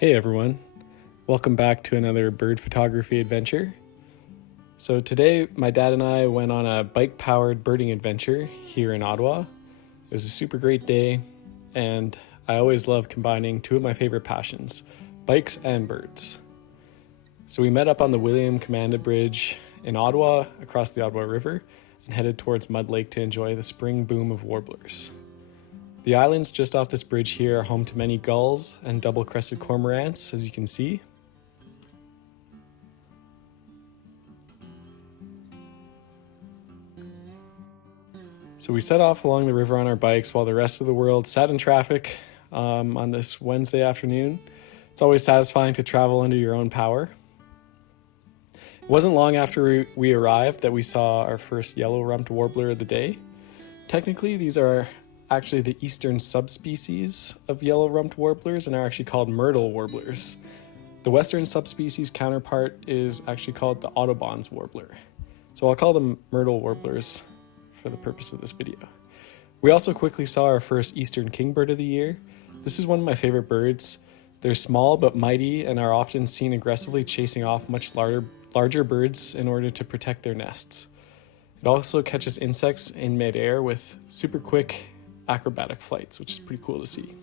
Hey everyone, welcome back to another bird photography adventure. So today my dad and I went on a bike-powered birding adventure here in Ottawa. It was a super great day, and I always love combining two of my favorite passions, bikes and birds. So we met up on the William Commanda Bridge in Ottawa across the Ottawa River and headed towards Mud Lake to enjoy the spring boom of warblers. The islands just off this bridge here are home to many gulls and double-crested cormorants, as you can see. So we set off along the river on our bikes while the rest of the world sat in traffic on this Wednesday afternoon. It's always satisfying to travel under your own power. It wasn't long after we arrived that we saw our first yellow-rumped warbler of the day. Technically, these are actually the eastern subspecies of yellow-rumped warblers and are actually called myrtle warblers. The western subspecies counterpart is actually called the Audubon's warbler. So I'll call them myrtle warblers for the purpose of this video. We also quickly saw our first eastern kingbird of the year. This is one of my favorite birds. They're small but mighty and are often seen aggressively chasing off much larger birds in order to protect their nests. It also catches insects in midair with super quick acrobatic flights, which is pretty cool to see.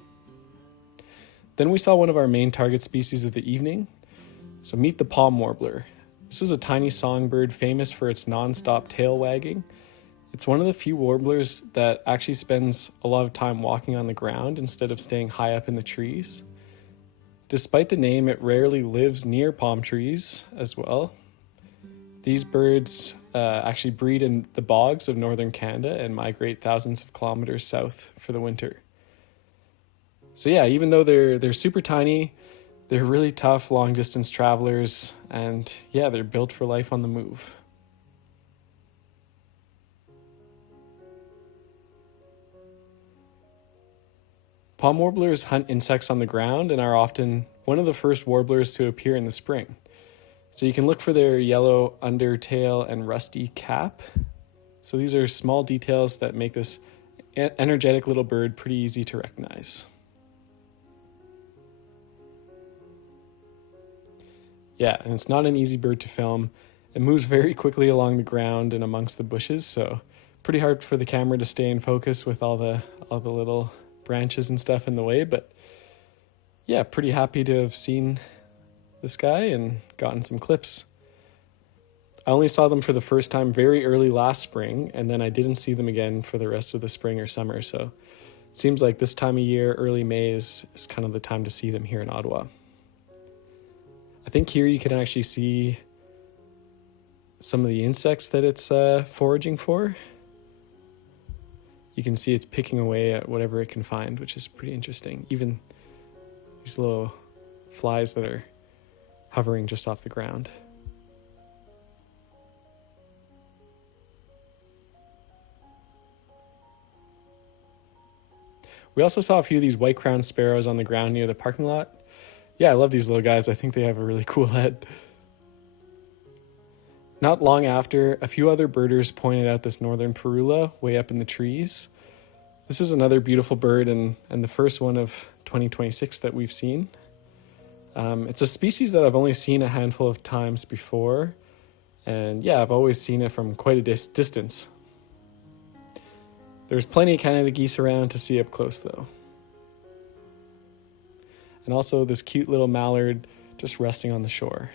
Then we saw one of our main target species of the evening. So meet the palm warbler. This is a tiny songbird famous for its non-stop tail wagging. It's one of the few warblers that actually spends a lot of time walking on the ground instead of staying high up in the trees. Despite the name, it rarely lives near palm trees as well. These birds actually breed in the bogs of northern Canada and migrate thousands of kilometers south for the winter. So yeah, even though they're super tiny, they're really tough long distance travelers, and yeah, they're built for life on the move. Palm warblers hunt insects on the ground and are often one of the first warblers to appear in the spring. So you can look for their yellow undertail and rusty cap. So these are small details that make this energetic little bird pretty easy to recognize. Yeah, and it's not an easy bird to film. It moves very quickly along the ground and amongst the bushes, so pretty hard for the camera to stay in focus with all the little branches and stuff in the way, but yeah, pretty happy to have seen this guy and gotten some clips. I only saw them for the first time very early last spring, and then I didn't see them again for the rest of the spring or summer, so it seems like this time of year, early May, is kind of the time to see them here in Ottawa. I think here you can actually see some of the insects that it's foraging for. You can see it's picking away at whatever it can find, which is pretty interesting. Even these little flies that are hovering just off the ground. We also saw a few of these white-crowned sparrows on the ground near the parking lot. Yeah, I love these little guys. I think they have a really cool head. Not long after, a few other birders pointed out this northern parula way up in the trees. This is another beautiful bird and the first one of 2026 that we've seen. It's a species that I've only seen a handful of times before, and yeah, I've always seen it from quite a distance. There's plenty of Canada geese around to see up close though. And also this cute little mallard just resting on the shore.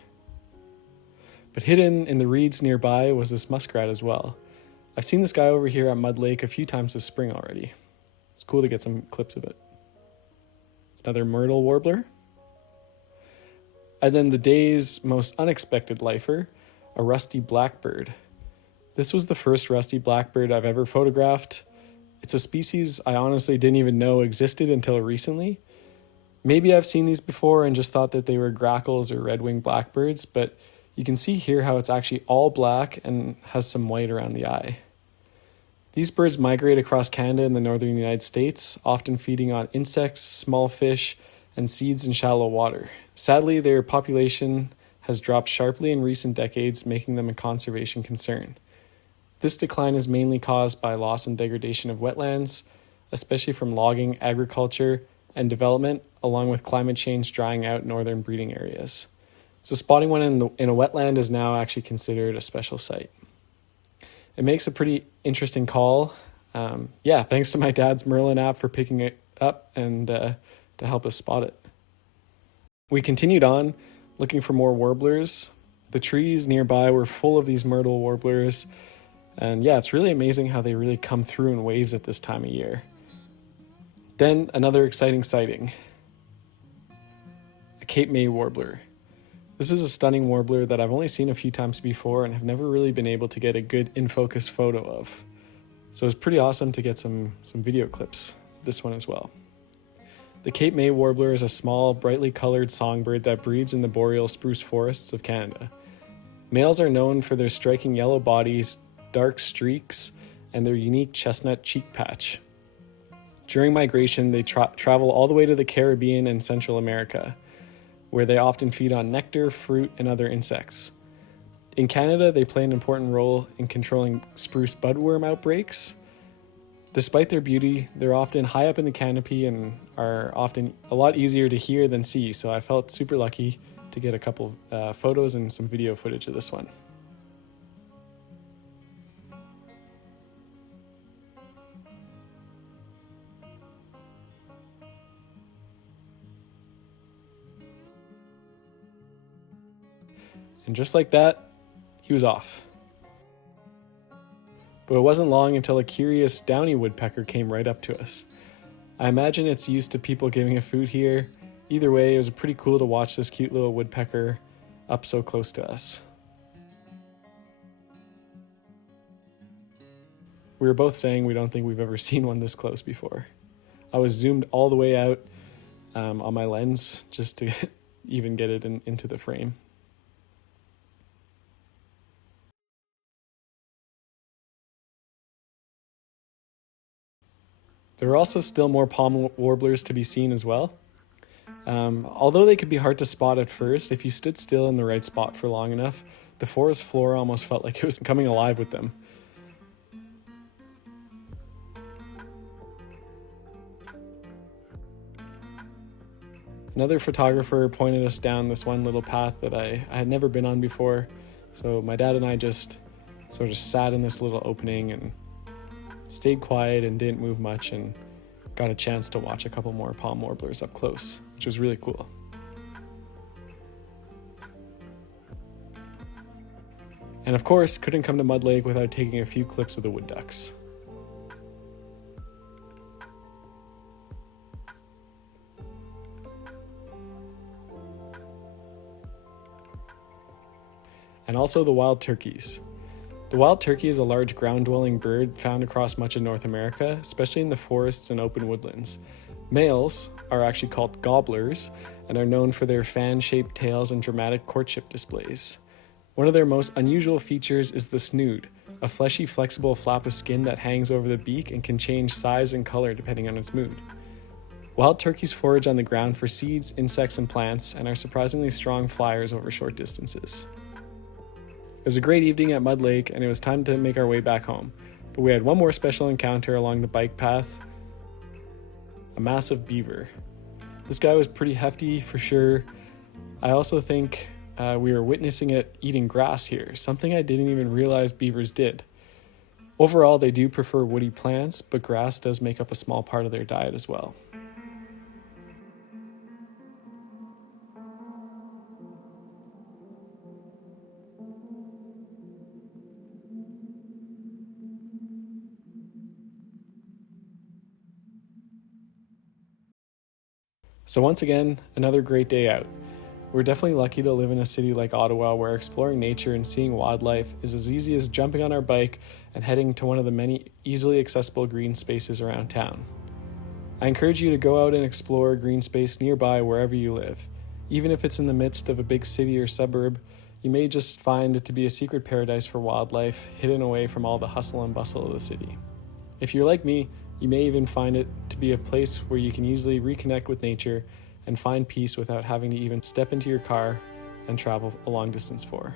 But hidden in the reeds nearby was this muskrat as well. I've seen this guy over here at Mud Lake a few times this spring already. It's cool to get some clips of it. Another myrtle warbler. And then the day's most unexpected lifer, a rusty blackbird. This was the first rusty blackbird I've ever photographed. It's a species I honestly didn't even know existed until recently. Maybe I've seen these before and just thought that they were grackles or red-winged blackbirds, but you can see here how it's actually all black and has some white around the eye. These birds migrate across Canada and the northern United States, often feeding on insects, small fish, and seeds in shallow water. Sadly, their population has dropped sharply in recent decades, making them a conservation concern. This decline is mainly caused by loss and degradation of wetlands, especially from logging, agriculture, and development, along with climate change drying out northern breeding areas. So spotting one in a wetland is now actually considered a special site. It makes a pretty interesting call. Thanks to my dad's Merlin app for picking it up and to help us spot it. We continued on looking for more warblers. The trees nearby were full of these myrtle warblers. And it's really amazing how they really come through in waves at this time of year. Then another exciting sighting. A Cape May warbler. This is a stunning warbler that I've only seen a few times before and have never really been able to get a good in-focus photo of. So it was pretty awesome to get some video clips of this one as well. The Cape May warbler is a small, brightly colored songbird that breeds in the boreal spruce forests of Canada. Males are known for their striking yellow bodies, dark streaks, and their unique chestnut cheek patch. During migration, they travel all the way to the Caribbean and Central America, where they often feed on nectar, fruit, and other insects. In Canada, they play an important role in controlling spruce budworm outbreaks. Despite their beauty, they're often high up in the canopy and are often a lot easier to hear than see, so I felt super lucky to get a couple photos and some video footage of this one. And just like that, he was off. But it wasn't long until a curious downy woodpecker came right up to us. I imagine it's used to people giving it food here. Either way, it was pretty cool to watch this cute little woodpecker up so close to us. We were both saying we don't think we've ever seen one this close before. I was zoomed all the way out on my lens just to even get it into the frame. There are also still more palm warblers to be seen as well. Although they could be hard to spot at first, if you stood still in the right spot for long enough, the forest floor almost felt like it was coming alive with them. Another photographer pointed us down this one little path that I had never been on before, so my dad and I just sort of sat in this little opening and stayed quiet and didn't move much and got a chance to watch a couple more palm warblers up close, which was really cool. And of course, couldn't come to Mud Lake without taking a few clips of the wood ducks. And also the wild turkeys. The wild turkey is a large ground-dwelling bird found across much of North America, especially in the forests and open woodlands. Males are actually called gobblers and are known for their fan-shaped tails and dramatic courtship displays. One of their most unusual features is the snood, a fleshy, flexible flap of skin that hangs over the beak and can change size and color depending on its mood. Wild turkeys forage on the ground for seeds, insects, and plants, and are surprisingly strong flyers over short distances. It was a great evening at Mud Lake, and it was time to make our way back home. But we had one more special encounter along the bike path. A massive beaver. This guy was pretty hefty for sure. I also think we were witnessing it eating grass here, something I didn't even realize beavers did. Overall, they do prefer woody plants, but grass does make up a small part of their diet as well. So once again, another great day out. We're definitely lucky to live in a city like Ottawa where exploring nature and seeing wildlife is as easy as jumping on our bike and heading to one of the many easily accessible green spaces around town. I encourage you to go out and explore green space nearby wherever you live. Even if it's in the midst of a big city or suburb, you may just find it to be a secret paradise for wildlife, hidden away from all the hustle and bustle of the city. If you're like me, you may even find it to be a place where you can easily reconnect with nature and find peace without having to even step into your car and travel a long distance for.